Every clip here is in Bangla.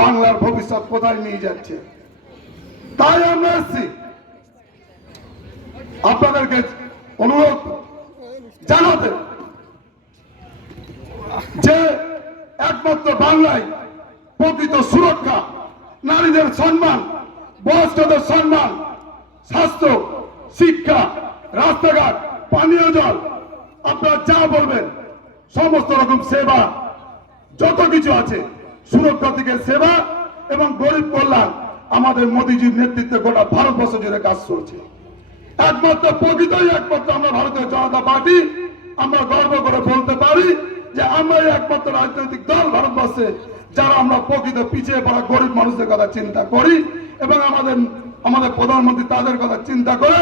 বাংলার ভবিষ্যৎ কোথায় নিয়ে যাচ্ছে। তাই আমরা এসেছি আপনাদেরকে অনুরোধ জানাতে যে একমাত্র বাংলায় প্রকৃত সুরক্ষা, নারীদের সম্মান, বয়স্কদের সম্মান, স্বাস্থ্য, শিক্ষা, রাস্তাঘাট, পানীয় জল, আপনারা যা বলবেন সমস্ত রকম সেবা যত কিছু আছে, সুরক্ষা থেকে সেবা এবং গরিব কল্যাণ আমাদের মোদীজির নেতৃত্বে গোটা ভারতবর্ষ জুড়ে কাজ চলছে। একমাত্র প্রকৃতই একমাত্র আমরা ভারতীয় জনতা পার্টি, আমরা গর্ব করে বলতে পারি যে আমরাই একমাত্র রাজনৈতিক দল ভারতবর্ষে যারা আমরা প্রকৃত পিছিয়ে পড়া গরিব মানুষদের কথা চিন্তা করি এবং আমাদের প্রধানমন্ত্রী তাদের কথা চিন্তা করে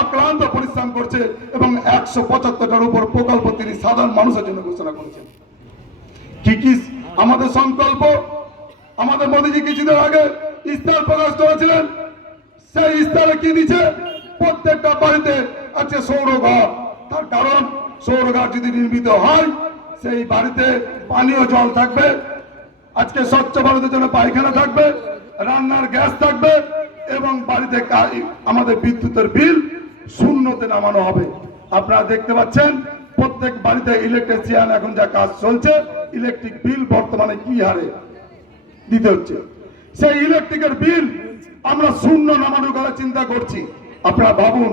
অক্লান্ত পরিশ্রম করছে এবং 175টার উপর প্রকল্প তিনি সাধারণ মানুষের জন্য ঘোষণা করেছেন। কি কি আমাদের সংকল্প, আমাদের মোদীজি কিছুদিন আগে ইস্তার প্রকাশ করেছিলেন। সেই ইস্তারে কি দিচ্ছে, প্রত্যেকটা বাড়িতে আছে সৌরঘর। তার কারণ সৌরঘর যদি নির্মিত হয় সেই বাড়িতে পানীয় জল থাকবে, আজকে স্বচ্ছ ভারতের জন্য পায়খানা থাকবে, রান্নার গ্যাস থাকবে এবং বাড়িতে আমাদের বিদ্যুতের বিল শূন্যতে নামানো হবে। আপনারা দেখতে পাচ্ছেন প্রত্যেক বাড়িতে ইলেকট্রিশিয়ান এখন যা কাজ চলছে, ইলেকট্রিক বিল বর্তমানে কি হারে দিতে হচ্ছে, সেই ইলেকট্রিকের বিল আমরা শূন্য নামানোর কথা চিন্তা করছি। আপনারা ভাবুন,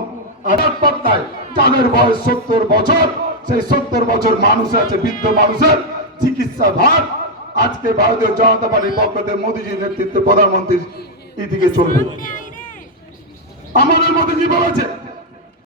আধার পাত্তায় যাদের বয়স 70 বছর, সেই 70 বছর মানুষ আছে, বৃদ্ধ মানুষের চিকিৎসা ভার আজকে ভারতীয় জনতা পার্টির পক্ষ থেকে মোদীজির নেতৃত্বে প্রধানমন্ত্রীর এদিকে চলবে। আমাদের মোদীজি বলেছে